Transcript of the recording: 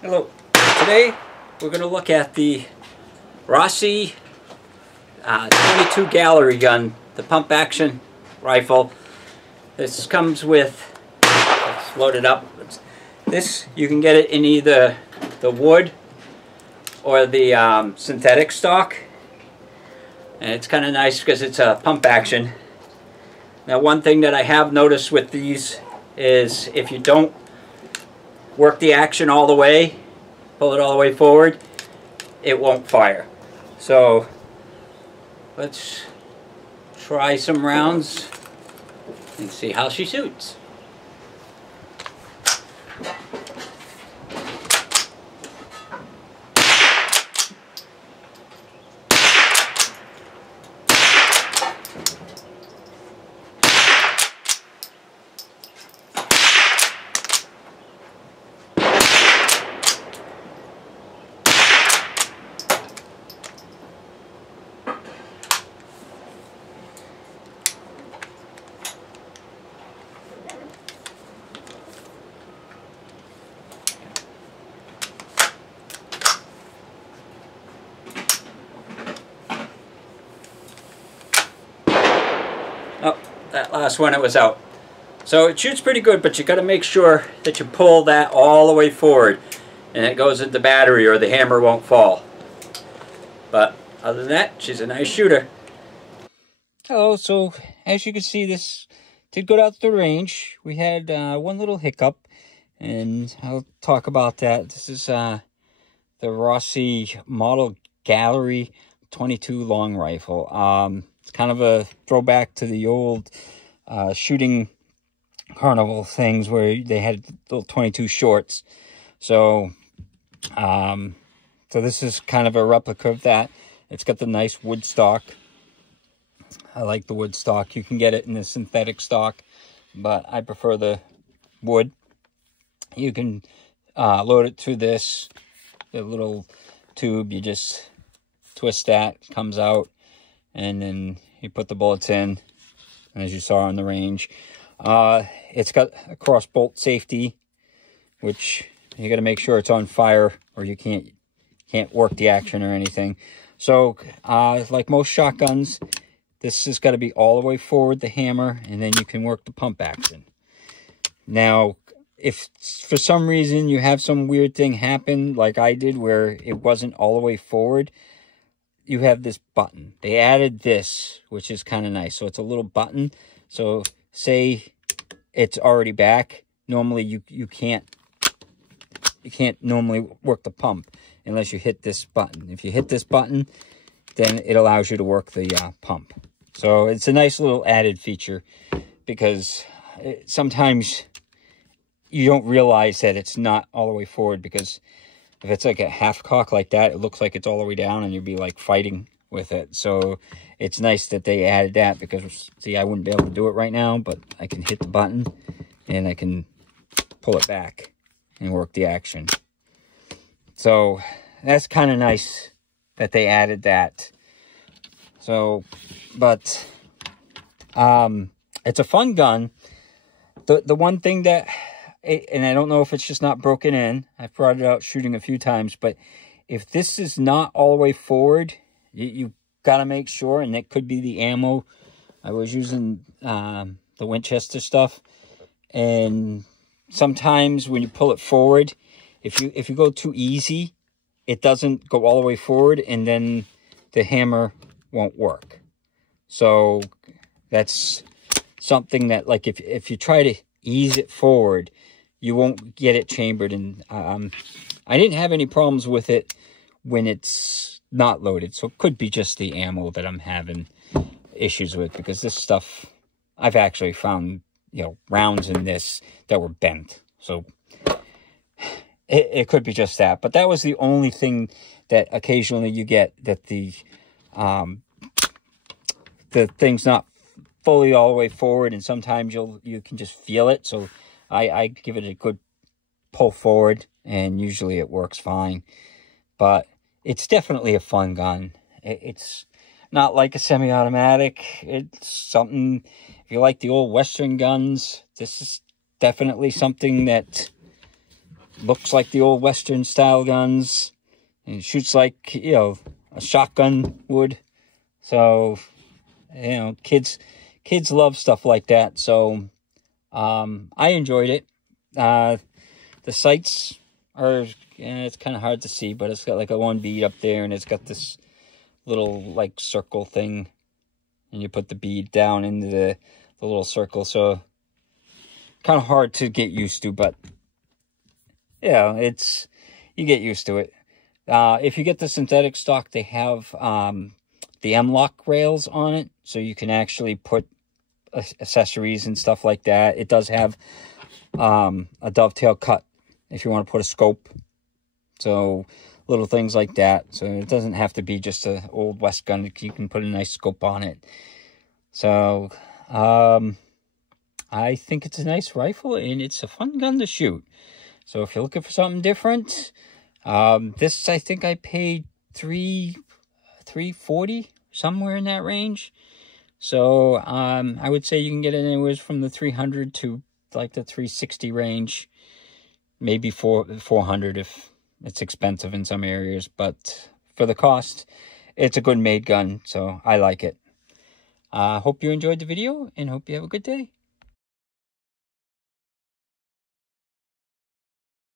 Hello. Today we're going to look at the Rossi 22 Gallery gun, the pump action rifle. This comes with, let's load it up. This, you can get it in either the wood or the synthetic stock. And it's kind of nice because it's a pump action. Now, one thing that I have noticed with these is if you don't work the action all the way, pull it all the way forward, it won't fire. So let's try some rounds and see how she shoots. Oh, that last one, it was out. So it shoots pretty good, but you got to make sure that you pull that all the way forward and it goes into battery or the hammer won't fall. But other than that, she's a nice shooter. Hello, so as you can see, this did go out to the range. We had one little hiccup, and I'll talk about that. This is the Rossi Model Gallery 22 long rifle. It's kind of a throwback to the old shooting carnival things where they had little 22 shorts. So, so this is kind of a replica of that. It's got the nice wood stock. I like the wood stock. You can get it in the synthetic stock, but I prefer the wood. You can load it through this, the little tube. You just twist that, it comes out, and then you put the bullets in, as you saw on the range. It's got a cross bolt safety, which you got to make sure it's on fire or you can't work the action or anything. So like most shotguns, this has got to be all the way forward, the hammer, and then you can work the pump action. Now, if for some reason you have some weird thing happen like I did where it wasn't all the way forward, you have this button. They added this, which is kind of nice. So it's a little button. So say it's already back. Normally you can't normally work the pump unless you hit this button. If you hit this button, then it allows you to work the pump. So it's a nice little added feature because sometimes you don't realize that it's not all the way forward, because if it's like a half cock like that, it looks like it's all the way down and you'd be like fighting with it. So it's nice that they added that, because see, I wouldn't be able to do it right now, but I can hit the button and I can pull it back and work the action. So that's kind of nice that they added that. So, but it's a fun gun. The one thing that, and I don't know if it's just not broken in. I've brought it out shooting a few times, but if this is not all the way forward, you got to make sure, and it could be the ammo. I was using the Winchester stuff, and sometimes when you pull it forward, if you go too easy, it doesn't go all the way forward, and then the hammer won't work. So that's something that, like, if you try to ease it forward, you won't get it chambered. And I didn't have any problems with it when it's not loaded. So it could be just the ammo that I'm having issues with, because this stuff, I've actually found, you know, rounds in this that were bent. So it could be just that. But that was the only thing that occasionally you get, that the thing's not fully all the way forward, and sometimes you can just feel it. So I give it a good pull forward, and usually it works fine. But it's definitely a fun gun. It's not like a semi-automatic. It's something, if you like the old Western guns, this is definitely something that looks like the old Western style guns. And it shoots like, you know, a shotgun would. So, you know, kids love stuff like that. So, I enjoyed it. The sights are, it's kind of hard to see, but it's got like a one bead up there, and it's got this little like circle thing, and you put the bead down into the little circle. So kind of hard to get used to, but yeah, you get used to it. If you get the synthetic stock, they have the M-lock rails on it, so you can actually put accessories and stuff like that. It does have a dovetail cut if you want to put a scope, so little things like that. So it doesn't have to be just an old West gun. You can put a nice scope on it. So I think it's a nice rifle, and it's a fun gun to shoot. So if you're looking for something different, this, I think I paid $340, somewhere in that range. So I would say you can get it anywhere from the 300 to like the 360 range, maybe 400 if it's expensive in some areas. But for the cost, it's a good made gun, so I like it. Hope you enjoyed the video, and hope you have a good day.